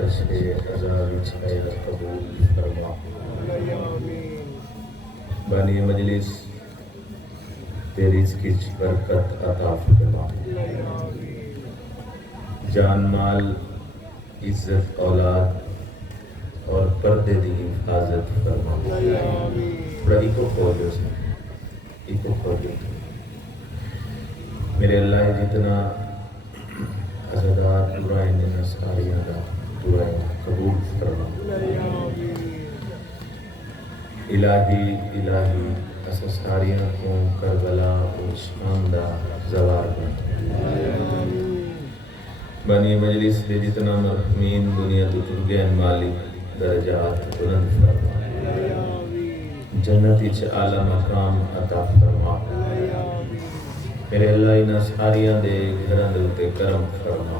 1000 خیر قبول فرما۔ بانی مجلس تیری رزق برکت عطا فرما، جان مال عزت اولاد اور پردے دی حفاظت فرما۔ تھوڑا ایکو کھولو سے، ایکو کھولو۔ میرے اللہ جتنا عزدار دعائیں دینا ساریاں دا دعائیں قبول فرما۔ الہی اسا ساریاں کو کربلا اور شام دا زوار بن۔ بانی مجلس دے جتنا مرحومین دنیا تو ٹر گئے مالک درجات بلند فرما، جنت اچ اعلی مقام عطا فرما۔ میرے اللہ انہاں ساریاں دے گھراں دے اُتے کرم فرما،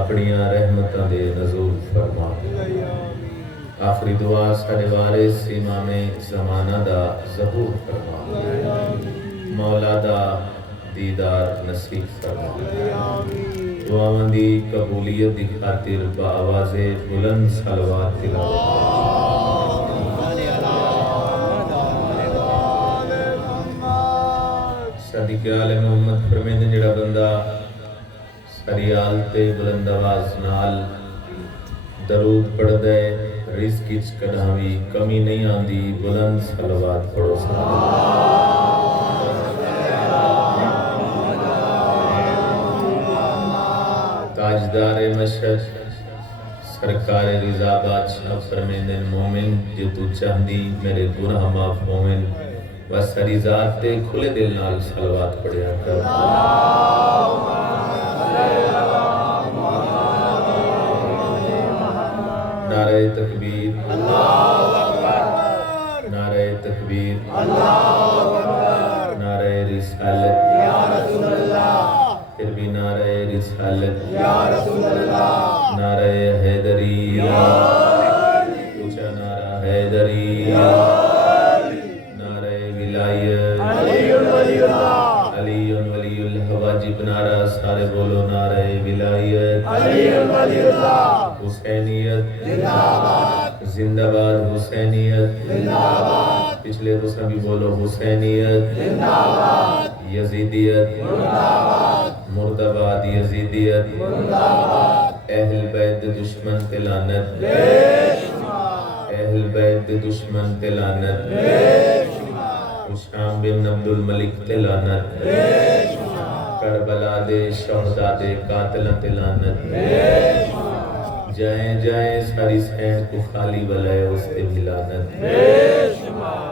اپنیاں رحمتاں دے نزول فرما۔ آخری دعا ساڈے وارث امام زمانہ دا ظہور فرما، مولا دا دیدار نصیب فرما۔ دعاواں دی قبولیت دی خاطر بآواز بلند صلوات تلاوت۔ صدیق آل محمد فرمیندے جڑا بندہ سریال تے بلند آواز نال درود پڑھ دے رزق وچ کداں وی کمی نہیں آندی، بلند صلوات پڑھو۔ تاجدار مشہد سرکار رضا بادشاہ فرمیندے مومن جو تو چاہدی میرے گناہ معاف ہوئن، بس ساری ذات تے کھلے دل نال صلوات پڑھیا کر۔ نعرہ تکبیر، نعرہ تکبیر، نعرہ رسالت، پھر بھی نعرہ رسالت، نعرہ حیدری، اونچا نعرہ حیدری، نعرہ ولایت، علی ولی اللہ واجب نعرہ سارے بولو، نعرہ ولایت، حسینیت زندہ باد، حسینیت پچھلے روزہ بھی بولو، حسینیت یزیدیت مرد آباد، یزیدیت اہل بیت دشمن تے لعنت، اہل بیت دشمن تے لعنت، شام بن عبد الملک تے لعنت، کربلا دے شہداء دے قاتلاں تے لعنت، جائیں جائیں ساری سینٹ کو خالی بلائے اس تے بھی لعنت،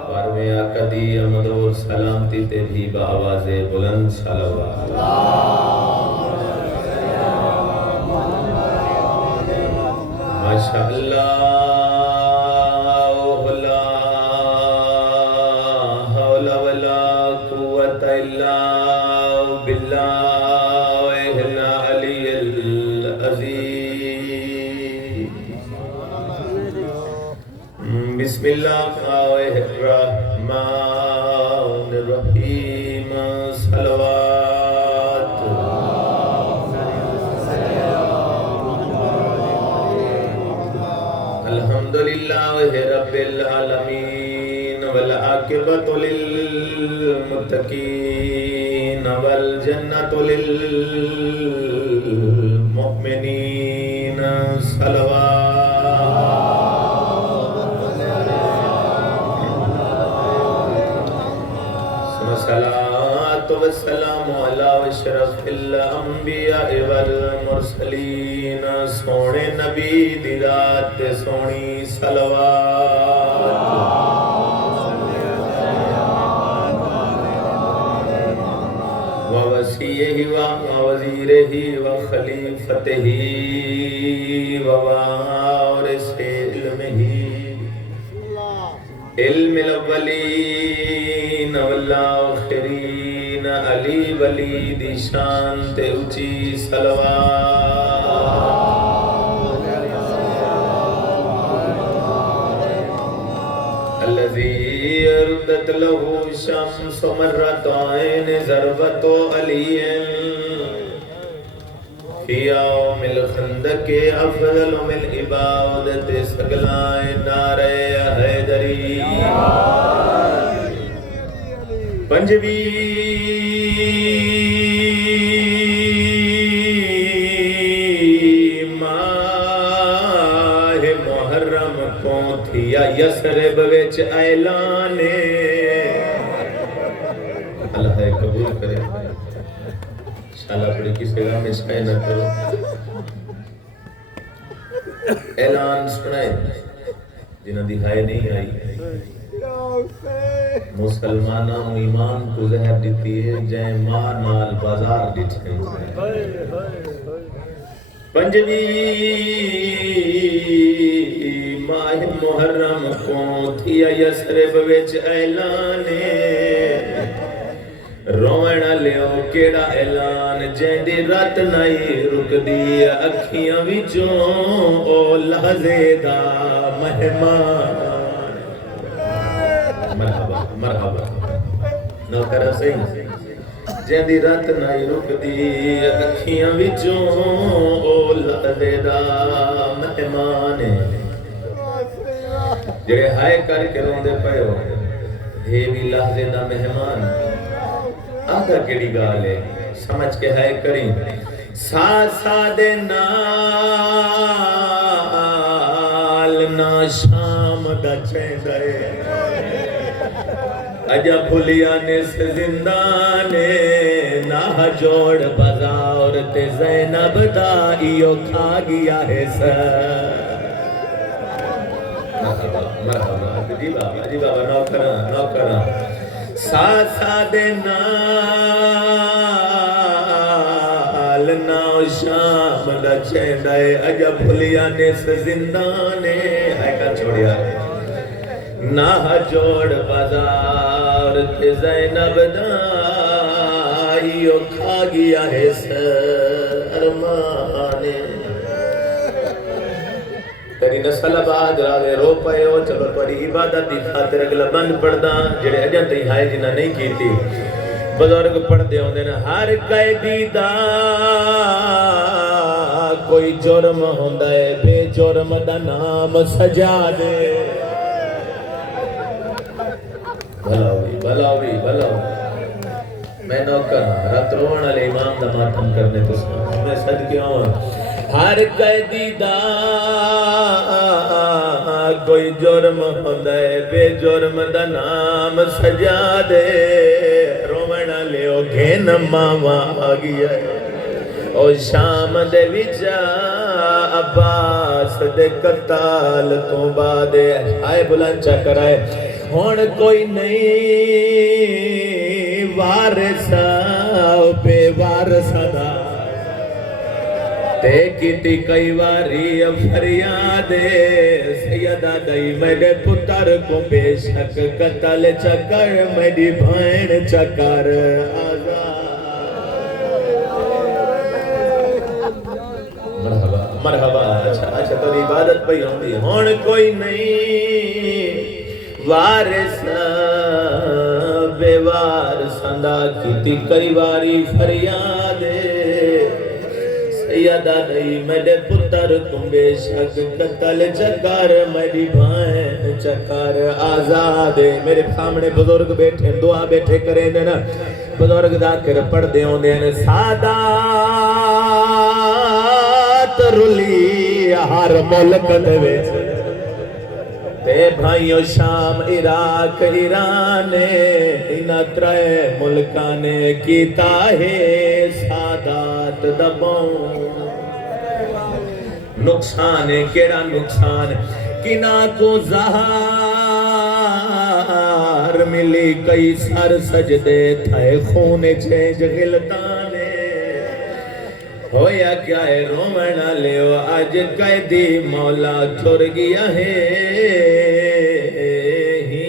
بارہویں آقا دی آمد اور سلامتی تے بھی بآواز بلند صلوات۔ ماشاءاللہ لا حول ولا قوة الا باللہ العلی العظیم۔ بسم اللہ الرحمن الرحیم، صلوات۔ الحمدللہ رب العالمین والعاقبۃ للمتقین والجنۃ للمؤمنین، صلوات۔ الصلاة والسلام علی اشرف الانبیاء والمرسلین، سونے نبی دی ذات تے سونی صلوات۔ ووصیہ ووزیرہ وخلیفتہ ووارث علمہ، علم الاولین والآخرین، علی ولی دی شان تے اچھی صلوات۔ الذی اردت له شمس مرتين ضربت علی فی یوم الخندق افضل من عبادت سگلائیں نعرہ حیدری پنجوی ماہ محرم کو تھیا یسرب وچ اعلانے اللہ قبول کرے شالا پڑی کسی گاہ میں شاہ نہ کرو اعلان سنائے جنہ دکھائے نہیں آئی مسلمانہ ایمان کو زہر دیتی ہے جائیں ماں نال بازار دیتے ہیں پنجوی ماہ محرم کو تھیا یسرب وچ اعلانے رونا لیو کیڑا اعلان جائیں دی رات نہیں رک دی اکھیاں وچوں او لحظے دا مہمان مرحبا مرحبا نوکر صحیح جائیں دی رات نہیں رک دی اکھیاں وچوں او لحظے دا مہمان جڑے ہائے کر کے روندے پئے ہو ہے بھی لحظے دا مہمان آدھا کیڑی گال ہے سمجھ کے ہے کریں ساسا دے نال نا شام دا چیندے اجا بھولیا نس زندانے نا جوڑ بازار تے زینب دا ایو کھا گیا ہے سر مرحبا جی بابا نوکرہ ساسا دے نال ناو شام دا چیندے اجا بھولیا نس زندانے ہے کا چھوڑیا نا جوڑ بازار تے زینب دائیو کھا گیا ہے سرمانے تیری نسل آباد راوے رو پائے ہو چلو توڑی عبادت دی خاطر اگلا بند پڑھدا جڑے اجا تھی ہائے جنہ نہیں کی تھی بزرگ پڑھ دے ہوں دینا ہر قیدی دا کوئی جرم ہوندہ ہے بے جرم دا نام سجا دے بھلاوی میں نوکر رات روان علی امام دا ماتم کرنے تو میں صدقے ہوں ہر قیدی دا کوئی جرم ہوندہ ہے بے جرم دا نام سجا دے رومنہ لیو گھن ماما آگیا ہے او شام دے وچا عباس دے قتال تو بعدے آئے بلانچا کرائے ہون کوئی نہیں وارثہ بے وارثہ دا تے کیتی کئی واری فریادے سیدہ دائی میرے پتر کو بے شک قتل چکر میری بھائن چکر مرحبا اچھا تو عبادت پہ ہوندی ہون کوئی نہیں وارث بے وارثاں دا کیتی کئی واری فریادے سیدہ نہیں میرے پتر تم بے شک قتل چکر میری بھائن چکر آزاد میرے سامنے بزرگ بیٹھے دعا بیٹھے کریں دینا بزرگ ذاکر پڑھ دے ہوں دینا سادات رلی ہر ملک دے تے بھائیوں شام عراق ایران انہ ترے ملکانے کیتا ہے سادات دبوں نقصان کیڑا نقصان کنا کو زہار ملی کئی سر سجدے تھائے خون چینج غلطانے ہویا کیا ہے رومنہ لیو آج قیدی مولا چھوڑ گیا ہے ہی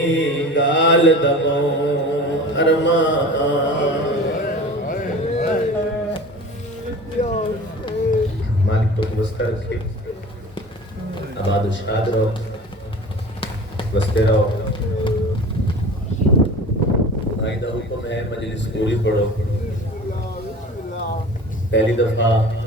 گال دبوں ارمان مالک تو بستا رکھے آباد و شاد رہو بستے رہو آئندہ حکم ہے مجلس پوری پڑھو پہلی دفعہ